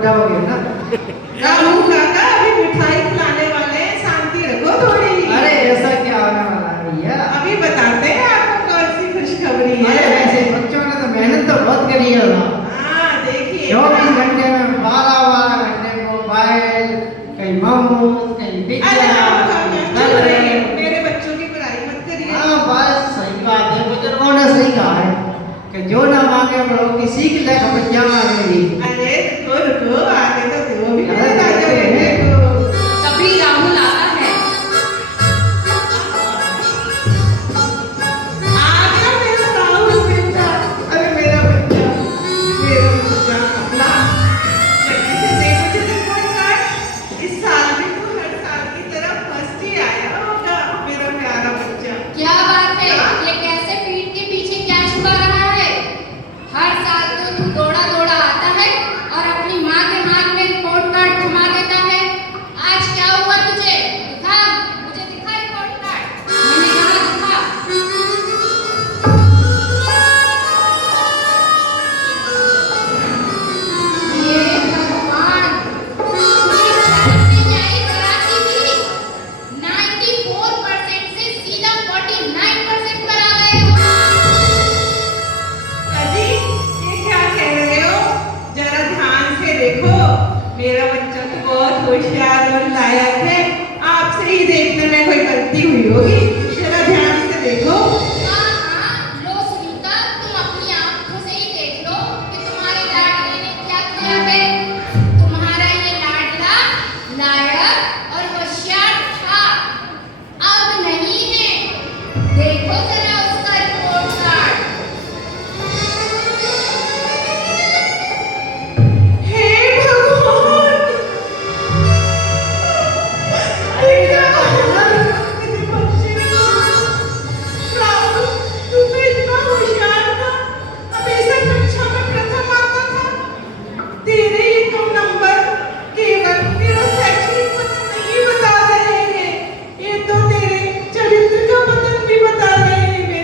पड़ जाओगे ना। रामू काका अभी मिठाई खिलाने वाले हैं, शांति रखो थोड़ी। अरे ऐसा क्या होने वाला है भैया? अभी बताते हैं आपको कौन सी खुशखबरी है। अरे वैसे बच्चों ने तो मेहनत तो बहुत करी है ना। हाँ देखिए 24 घंटे में 12 घंटे मोबाइल, कहीं मोमोज, कहीं अरे पिज्जा, रामू काका कहीं चुप रहिए, बर्गर। मेरे बच्चों की बुराई मत करिए। हाँ बस सही बात है, बुजुर्गों ने सही कहा है कि जो ना मांगे बड़ों की सीख ले, बच्चा मांगेगी। अरे रुको रुको, आगे तो वो भी अरे मेरे राजा देखते बेटे हैं। को। तभी राहुल आता है। आ गया मेरा राहुल बेटा। अरे मेरा बच्चा अपना जल्दी से दे मुझे रिपोर्ट कार्ड। इस साल भी तू हर साल की तरह फर्स्ट ही आया होगा मेरा प्यारा बच्चा। क्या बात है, ये कैसे पीठ के पीछे क्या छुपा रहा है? हर साल तो तू दौड़ा दौड़ा आता है और अपनी माँ के हाथ में रिपोर्ट कार्ड थमा देता है। आज क्या हुआ तुझे? दिखा, मुझे दिखा रिपोर्ट कार्ड। मैंने कहा दिखा। ये भगवान, तुझे शरीर में क्या ही कराची थी? 94% से सीधा 49% पर आ गए हो। अजी ये क्या कह रहे हो? जरा ध्यान से देखो, मेरा बच्चा तो बहुत होशियार और लायक है। आपसे ही देखने में कोई गलती हुई होगी, जरा ध्यान से देखो। हाँ हाँ, लो सुनीता, तुम अपनी आंखों से ही देख लो कि तुम्हारे लाडले ने क्या किया है। तुम्हारा ये लाडला लायक और होशियार था, अब नहीं है। देखो जरा उसका रिपोर्ट कार्ड। हे भगवान! अरे क्या हुआ मेरे बच्चे को? राहुल, तू तो इतना होशियार था, हमेशा कक्षा में प्रथम आता था। तेरे ये कम नंबर केवल तेरा शैक्षणिक पतन नहीं बता रहे हैं, ये तो तेरे चरित्र का पतन भी बता रहे हैं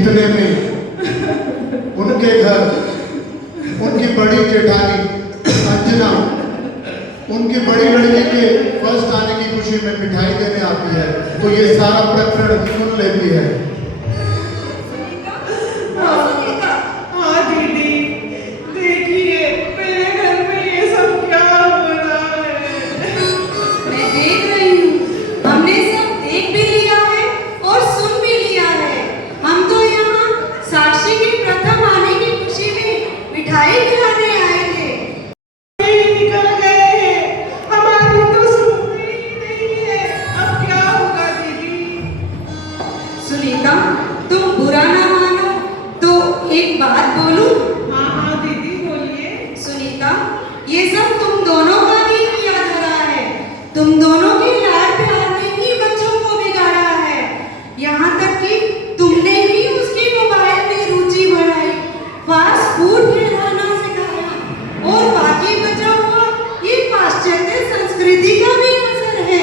इतने में उनके घर उनकी बड़ी जेठानी अंजना उनकी बड़ी लड़की के फर्स्ट आने की खुशी में मिठाई देने आती है, तो ये सारा प्रकरण सुन लेती है। हाँ दीदी, देखिए मेरे घर में ये सब क्या हो रहा है। मैं देख रही हूँ, हमने सब देख भी लिया है और सुन भी लिया है। हम तो यहाँ साक्षी के प्रथम आने की खुशी में मिठाई खिलाने आए थे। निकल गए हैं, हमारी तो सुनते ही नहीं है। अब क्या होगा दीदी? सुनीता, तुम बुरा ना मानो तो एक बात बोलूं? हाँ हाँ दीदी बोलिए। सुनीता, ये सब तुम दोनों का ही किया धरा है। तुम दोनों के लाड प्यार ने ही बच्चों को बिगाड़ा है। यहाँ तक कि तुमने ही उसकी मोबाइल में रुचि बढ़ाई, फास्ट फूड खिलाना सिखाया और बाकी बचा हुआ ये पाश्चात्य संस्कृति का भी असर है।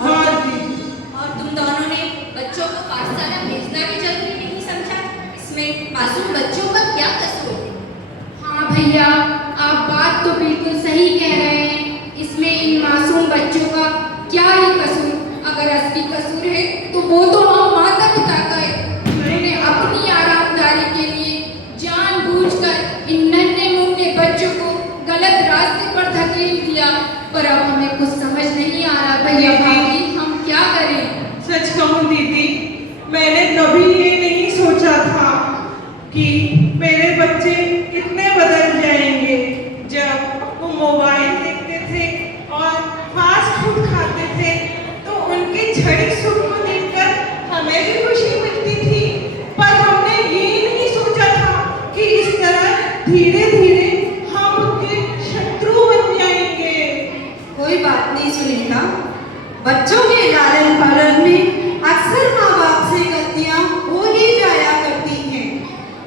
हाँ दीदी, और तुम दोनों ने बच्चों को पाठशाला भेजना भी जरूरी नहीं समझा। इसमें मासूम बच्चों का क्या कसूर? हाँ भैया, आप बात तो बिल्कुल सही कह रहे हैं। इसमें इन मासूम बच्चों का क्या ही कसूर? अगर असली कसूर है तो वो तो हम माता पिता का है। उन्होंने अपनी आरामदारी के लिए जानबूझकर इन नन्हे मुन्ने बच्चों को गलत रास्ते पर धकेल दिया। पर अब हमें कुछ समझ नहीं आ रहा भैया भाभी, हम क्या करें? सच कहूँ दीदी, मैंने कभी ये नहीं सोचा था कि मेरे बच्चे इतने बदल जाएंगे। जब वो मोबाइल देखते थे और फास्ट फूड खाते थे तो उनके क्षणिक सुख को देखकर हमें भी खुशी मिलती थी, पर हमने ये नहीं सोचा था कि इस तरह धीरे धीरे हम उनके शत्रु बन जाएंगे। कोई बात नहीं सुनीता, बच्चों के लालन पालन में अक्सर माँ बाप से गलतियाँ हो ही जाया करती हैं,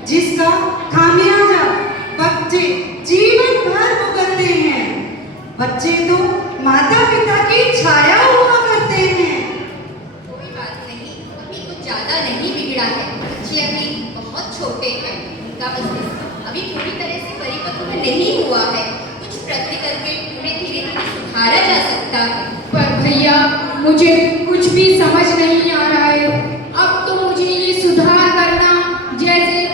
जिसका खामियाजा बच्चे जीवन भर भुगतते हैं। बच्चे तो माता पिता की छाया हुआ करते हैं। कोई बात नहीं, अभी कुछ ज्यादा नहीं बिगड़ा है। बच्चे अभी बहुत छोटे हैं, उनका मस्तिष्क अभी पूरी तरह से परिपक्व नहीं हुआ है। कुछ प्रयत्न करके उन्हें धीरे धीरे सुधारा जा सकता है। पर भैया, मुझे कुछ भी समझ नहीं आ रहा है। अब तो मुझे ये सुधार करना जैसे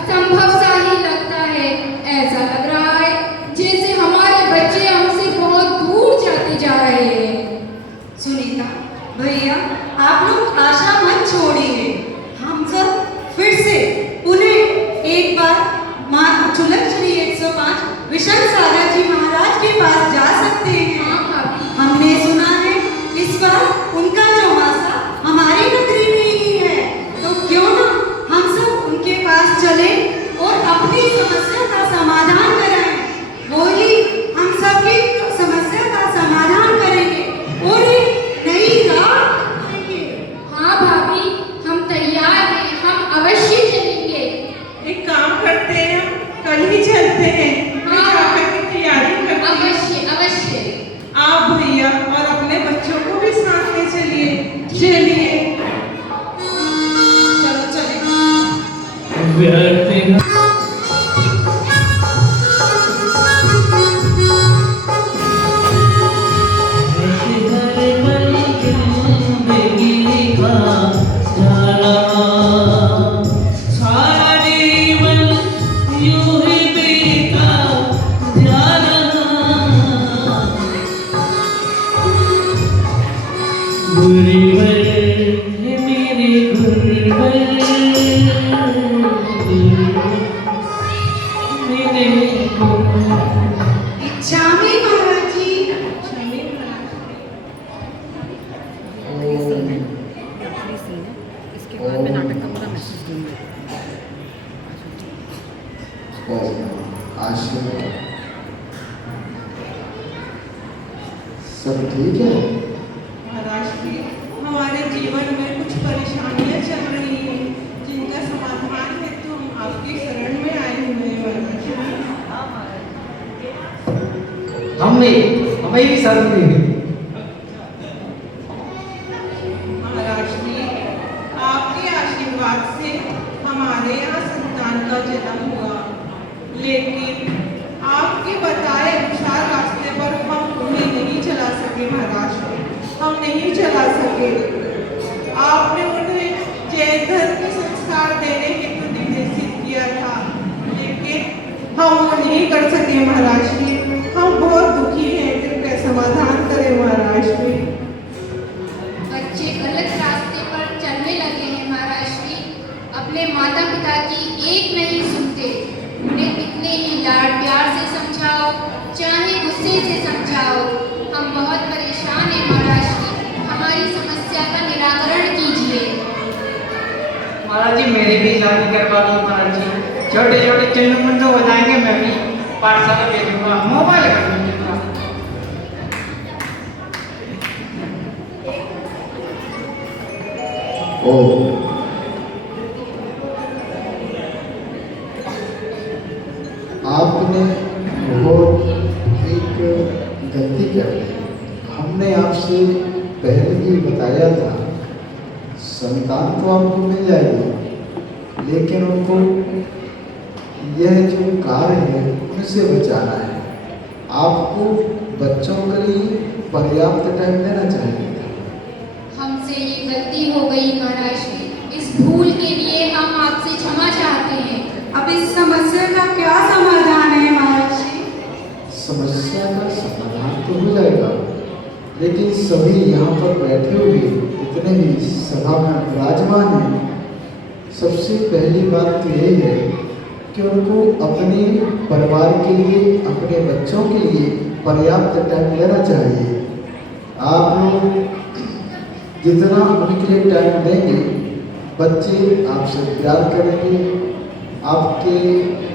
असंभव सा ही लगता है। ऐसा लग रहा है जैसे हमारे बच्चे हमसे बहुत दूर जाते जा रहे हैं। सुनीता, भैया आप लोग आशा मत छोड़िए। हम सब फिर से पुनः एक बार माँ चुलक श्री 105 विशन सागर जी महाराज के पास जा सकते हैं। हाँ भाभी, हमने सुना है इस बार उनका चौमासा हमारी नगरी में ही है, तो क्यों ना हम सब उनके पास चले और अपनी समस्या का समाधान कराएं। वो ही हम सबकी समस्या का समाधान करेंगे और एक नई राह दिखाएंगे। हाँ भाभी, हम तैयार हैं, हम अवश्य चलेंगे। एक काम करते हैं, हम कल ही चलते हैं। मैं हाँ। जाकर के तैयारी करती हूँ। अवश्य अवश्य। आप भैया और अपने बच्चों को भी साथ में चलिए। चलिए चलो चले। इच्छा में महाराज जी। इसके बाद मैं नाटक का पूरा मैसेज दूंगी। सब ठीक है? महाराज जी, हमारे जीवन में कुछ परेशानियां चल रही हैं, जिनका समाधान हेतु हम आपकी शरण में आए हुए हैं महाराज जी। हमें भी शरण दी। महाराज जी, आपके आशीर्वाद से हम नहीं चला सके। आपने उन्हें जैन धर्म के संस्कार देने हेतु निर्देशित किया था, लेकिन हम वो नहीं कर सके महाराज जी। हम बहुत दुखी हैं, कृपया समाधान करें महाराज जी। बच्चे गलत रास्ते पर चलने लगे हैं महाराज जी। अपने माता पिता की एक नहीं सुनते। उन्हें कितने ही लाड प्यार से समझाओ, चाहे गुस्से से समझाओ, हम बहुत परेशान हैं महाराज जी। हमारी समस्या का निराकरण कीजिए। महाराज जी मेरी भी शादी करवा दो महाराज जी। छोटे छोटे चिन्ह मुंडो हो जाएंगे, मैं भी पाठशाला भेजूंगा, मोबाइल कर दूंगा। ओ आपने बहुत एक गलती कर दी। हमने आपसे पहले ही बताया था संतान तो आपको मिल जाएगी, लेकिन उनको यह जो कार्य है उनसे बचाना है। आपको बच्चों के लिए पर्याप्त टाइम देना चाहिए। हमसे ये गलती हो गई महाराज जी। इस भूल के लिए हम आपसे क्षमा चाहते हैं। अब इस समस्या का क्या समाधान है महाराज जी? समस्या का समाधान तो हो जाएगा, लेकिन सभी यहाँ पर बैठे हुए जितने भी सभा में विराजमान हैं, सबसे पहली बात तो यही है कि उनको अपने परिवार के लिए, अपने बच्चों के लिए पर्याप्त टाइम देना चाहिए। आप लोग जितना उनके लिए टाइम देंगे, बच्चे आपसे प्यार करेंगे, आपके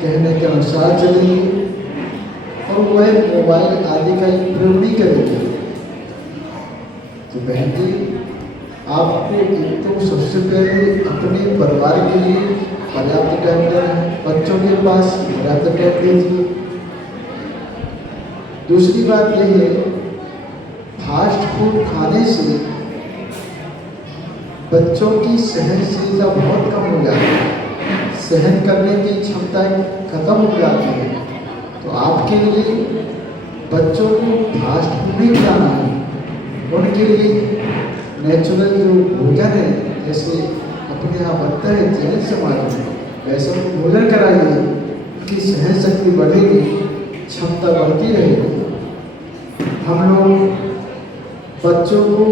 कहने के अनुसार चलेंगे और वह मोबाइल आदि का प्रयोग नहीं करेंगे। तो बहन जी, आपको एक तो सबसे पहले अपने परिवार के लिए पर्याप्त टाइम देना है, बच्चों के पास पर्याप्त टाइम दीजिए। दूसरी बात यह है, फास्ट फूड खाने से बच्चों की सहनशीलता बहुत कम हो जाती है, सहन करने की क्षमताएं खत्म हो जाती है। तो आपके लिए बच्चों को फास्ट फूड नहीं खिलाना है, उनके लिए नेचुरल जो भोजन है, जैसे अपने यहाँ बनता है जैन समाज में, वैसा भोजन कराइए। उनकी सहन शक्ति बढ़ेगी, क्षमता बढ़ती रहेगी। हम लोग बच्चों को